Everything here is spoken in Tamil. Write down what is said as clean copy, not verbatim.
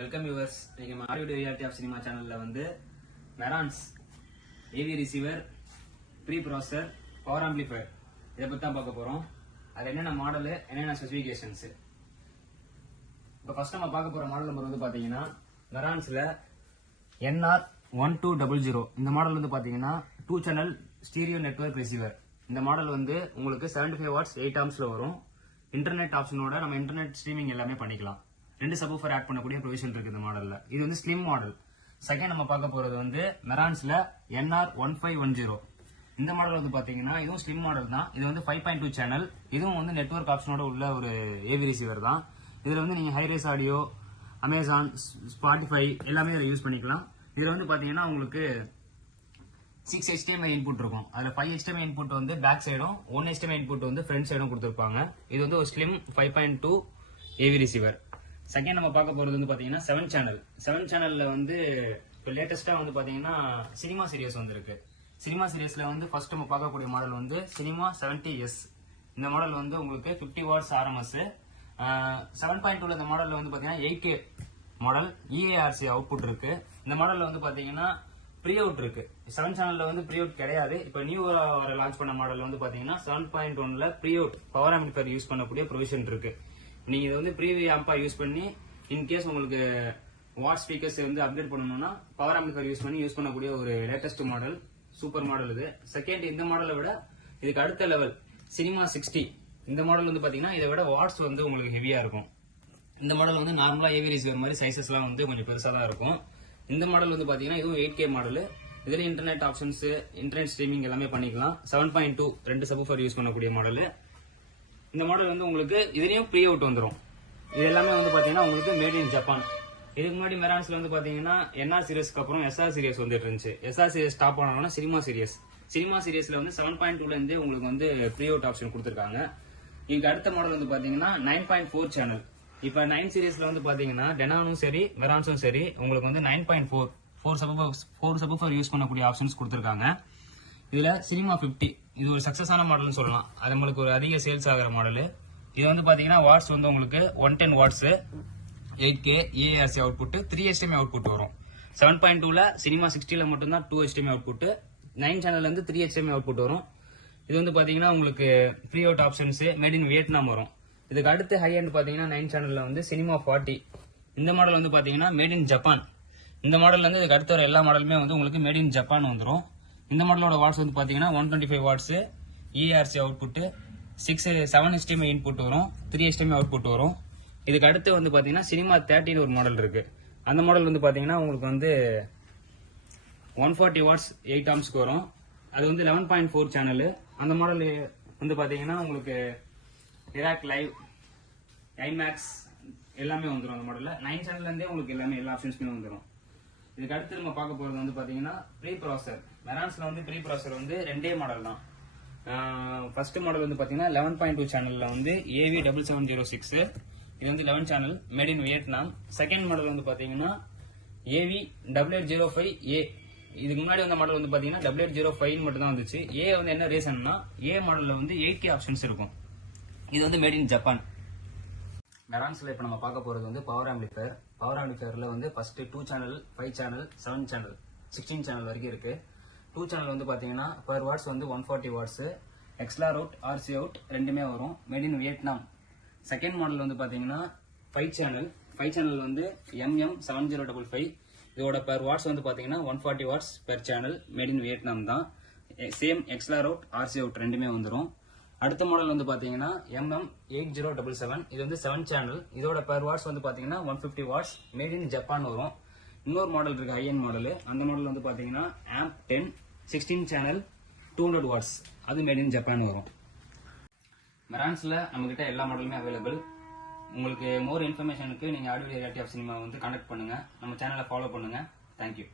Welcome viewers. இன்னைக்கு நம்ம ஆடியோ ரியாலிட்டி ஆஃப் சினிமா சேனல்ல வந்து Marantz AV receiver, pre processor, power amplifier இதை பத்தி தான் பார்க்க போறோம். அது என்னென்ன மாடல், என்னென்ன ஸ்பெசிஃபிகேஷன்ஸ். இப்போ ஃபர்ஸ்ட் நம்ம பார்க்க போற மாடல் நம்பர் வந்து பாத்தீங்கன்னா மெரான்ஸ்ல NR1200. இந்த மாடல் வந்து பாத்தீங்கன்னா 2 சேனல் ஸ்டீரியோ நெட்வொர்க் ரிசீவர். இந்த மாடல் வந்து உங்களுக்கு 75 வாட்ஸ் 8 ஆம்ஸ்ல வரும். இன்டர்நெட் ஆப்ஷனோட நம்ம இன்டர்நெட் ஸ்ட்ரீமிங் எல்லாமே பண்ணிக்கலாம். 2 சப்வூஃபர் ஆட் பண்ணக்கூடிய ப்ரொவிஷன் இருக்கு இந்த மாடல்ல. இது வந்து ஸ்லிம் மாடல். செகண்ட் நம்ம பார்க்க போறது வந்து மெரான்ஸ்ல NR1510. இந்த மாடல் வந்து பாத்தீங்கன்னா இதுவும் ஸ்லிம் மாடல் தான். இது வந்து 5.2 சேனல். இதுவும் வந்து நெட்வொர்க் ஆப்ஷனோட உள்ள ஒரு ஏவி ரிசீவர் தான். இதுல வந்து நீங்க ஹைரேஸ் ஆடியோ, அமேசான், ஸ்பாட்டிஃபை எல்லாமே இதில் யூஸ் பண்ணிக்கலாம். இதுல வந்து பாத்தீங்கன்னா உங்களுக்கு 6 HDMI இன்புட் இருக்கும். அதுல 5 HDMI இன்புட் வந்து பேக் சைடும், 1 HDMI இன்புட் வந்து ஃப்ரண்ட் சைடும் கொடுத்திருப்பாங்க. இது வந்து ஒரு ஸ்லிம் 5.2 ஏவி ரிசீவர். செகண்ட் நம்ம பார்க்க போறது வந்து பாத்தீங்கன்னா 7 சேனல். 7 சேனல்ல வந்து இப்போ லேட்டஸ்டா வந்து பாத்தீங்கன்னா சினிமா சீரியஸ் வந்திருக்கு. சினிமா சீரியஸ்ல வந்து ஃபர்ஸ்ட் நம்ம பார்க்கக்கூடிய மாடல் வந்து சினிமா 70S. இந்த மாடல் வந்து உங்களுக்கு 50 வாட்ஸ் RMS. 7.2ல இந்த மாடல்ல வந்து பாத்தீங்கன்னா 8K மாடல், EARC அவுட்புட் இருக்கு. இந்த மாடல்ல வந்து பாத்தீங்கன்னா ப்ரீ அவுட் இருக்கு. 7 சேனல்ல வந்து ப்ரீ அவுட் கிடையாது. இப்போ நியூ வர லான்ச் பண்ண மாடல் வந்து பாத்தீங்கன்னா 7.1ல pre out power amplifier use பண்ணக்கூடிய ப்ரொவிஷன் இருக்கு. நீங்க இதை வந்து ப்ரீ ஆம்பா யூஸ் பண்ணி இன்கேஸ் உங்களுக்கு வாட் ஸ்பீக்கர்ஸ் வந்து அப்டேட் பண்ணணும்னா பவர் ஆம்பிளிஃபையர் யூஸ் பண்ணக்கூடிய ஒரு லேட்டஸ்ட் மாடல், சூப்பர் மாடல் இது. செகண்ட், இந்த மாடலை விட இதுக்கு அடுத்த லெவல் சினிமா 60. இந்த மாடல் வந்து பாத்தீங்கன்னா இதை விட வாட்ஸ் வந்து உங்களுக்கு ஹெவியா இருக்கும். இந்த மாடல் வந்து நார்மலா ஏவி ரிசீவர் மாதிரி சைசஸ் எல்லாம் வந்து கொஞ்சம் பெருசா தான் இருக்கும். இந்த மாடல் வந்து பாத்தீங்கன்னா இதுவும் 8K மாடல். இதுல இன்டர்நெட் ஆப்ஷன்ஸ், இன்டர்நெட் ஸ்ட்ரீமிங் எல்லாமே பண்ணிக்கலாம். 7.2 2 சப்வூஃபர் யூஸ் பண்ணக்கூடிய மாடல். இந்த மாடல் வந்து உங்களுக்கு இதுலயும் ப்ரீ அவுட் வந்துடும். இது எல்லாமே வந்து பாத்தீங்கன்னா உங்களுக்கு மேட் இன் ஜப்பான். இதுக்கு முன்னாடி மெரான்ஸ்ல வந்து பாத்தீங்கன்னா NR சீரியஸ்க்கு அப்புறம் SR சீரியஸ் வந்துட்டு இருந்துச்சு. SR சீரியஸ் ஸ்டாப் ஆனாங்கன்னா சினிமா சீரியஸ். சினிமா சீரியஸ்ல வந்து 7.2ல இருந்தே உங்களுக்கு வந்து ப்ரீ அவுட் ஆப்ஷன் கொடுத்திருக்காங்க. இதுக்கு அடுத்த மாடல் வந்து பாத்தீங்கன்னா 9.4 சேனல். இப்ப 9 சீரியஸ்ல வந்து பாத்தீங்கன்னா டெனானும் சரி மெரான்ஸும் சரி உங்களுக்கு வந்து 9.4 சப்வூஃபர் யூஸ் பண்ணக்கூடிய ஆப்ஷன்ஸ் கொடுத்திருக்காங்க. இதுல சினிமா 50 இது ஒரு சக்சஸான மாடல்னு சொல்லலாம். அது நம்மளுக்கு ஒரு அதிக சேல்ஸ் ஆகிற மாடல். இது வந்து பாத்தீங்கன்னா வாட்ஸ் வந்து உங்களுக்கு 110 watts, 8K EARC output, 3 HDMI output வரும். 7.2ல சினிமா 60ல மட்டும்தான் 2 HDMI அவுட்புட், 9 சேனல்ல இருந்து 3 HDMI அவுட்புட் வரும். இது வந்து பாத்தீங்கன்னா உங்களுக்கு pre out options made in Vietnam வரும். இதுக்கு அடுத்து ஹை எண்ட் பாத்தீங்கன்னா 9 சேனல்ல வந்து சினிமா 40. இந்த மாடல் வந்து பாத்தீங்கன்னா மேட் இன் ஜப்பான். இந்த மாடல்ல இருந்து இதுக்கு அடுத்த வர எல்லா மாடலுமே வந்து உங்களுக்கு மேட் இன் ஜப்பான் வந்துடும். இந்த மாடலோட வாட்ஸ் வந்து பாத்தீங்கன்னா 125 watts, EARC output, 7 HDMI input வரும், 3 HDMI அவுட்புட் வரும். இதுக்கு அடுத்து வந்து பாத்தீங்கன்னா சினிமா 30 ஒரு மாடல் இருக்கு. அந்த மாடல் வந்து பாத்தீங்கன்னா உங்களுக்கு வந்து 140 வாட்ஸ் 8 ஆம்ஸ்க்கு வரும். அது வந்து 11.4 சேனல். அந்த மாடல் வந்து பாத்தீங்கன்னா உங்களுக்கு டிராக் லைவ், ஐமேக்ஸ் எல்லாமே வந்துடும். அந்த மாடல்ல 9 சேனல்ல இருந்தே உங்களுக்கு எல்லா ஆப்ஷன்ஸ்மே வந்துடும். இதுக்கு அடுத்து நம்ம பார்க்க போறது வந்து பாத்தீங்கன்னா ப்ரீ ப்ராசஸர். மெரான்ஸ்ல வந்து ப்ரீ ப்ராசஸர் வந்து 2 மாடல் தான். ஃபர்ஸ்ட் மாடல் வந்து பாத்தீங்கன்னா 11.2 சேனல்ல வந்து AV7706. இது வந்து 11 channel made in Vietnam. Second model வந்து பாத்தீங்கன்னா AV8805A. இதுக்கு முன்னாடி வந்த மாடல் வந்து பாத்தீங்கன்னா 8805 மட்டும் தான் வந்துச்சு. ஏ வந்து என்ன ரீசன்னா ஏ மாடல்ல வந்து 8K ஆப்ஷன்ஸ் இருக்கும். இது வந்து மேட் இன் ஜப்பான். மெரான்ஸ்ல இப்ப நம்ம பார்க்க போறது வந்து பவர் ஆம்பிளிஃபையர். பவர் ஆம்பிளிஃபையர்ல வந்து first 2 channel, 5 channel, 7 channel, 16 channel வரைக்கும் இருக்கு. 2 சேனல் வந்து பாத்தீங்கன்னா per வாட்ஸ் வந்து 140 watts, XLR out, RC out ரெண்டுமே வரும். Made in Vietnam. Second model வந்து பாத்தீங்கன்னா 5 சேனல். 5 சேனல் வந்து MM7055. இதோட per வாட்ஸ் வந்து பாத்தீங்கன்னா 140 watts per channel, made in Vietnam தான். Same XLR out, RC out ரெண்டுமே வந்துடும். அடுத்த மாடல் வந்து பாத்தீங்கன்னா MM8077. இது வந்து 7 சேனல். இதோட per வாட்ஸ் வந்து பாத்தீங்கன்னா 150 வாட்ஸ், மேட் இன் ஜப்பான் வரும். இன்னொரு மாடல் இருக்கு ஹை-எண்ட் மாடல். அந்த மாடல் வந்து பாத்தீங்கன்னா AMP10 16 சேனல் 200 வாட்ஸ். அது மேட் இன் ஜப்பான் வரும். மெரான்ஸ்ல நம்ம கிட்ட எல்லா மாடலுமே அவைலபிள். உங்களுக்கு மோர் இன்ஃபர்மேஷனுக்கு நீங்க ஆடியோ ரியாலிட்டி ஆஃப் சினிமா வந்து கான்டாக்ட் பண்ணுங்க. நம்ம சேனலை ஃபாலோ பண்ணுங்க. தேங்க்யூ.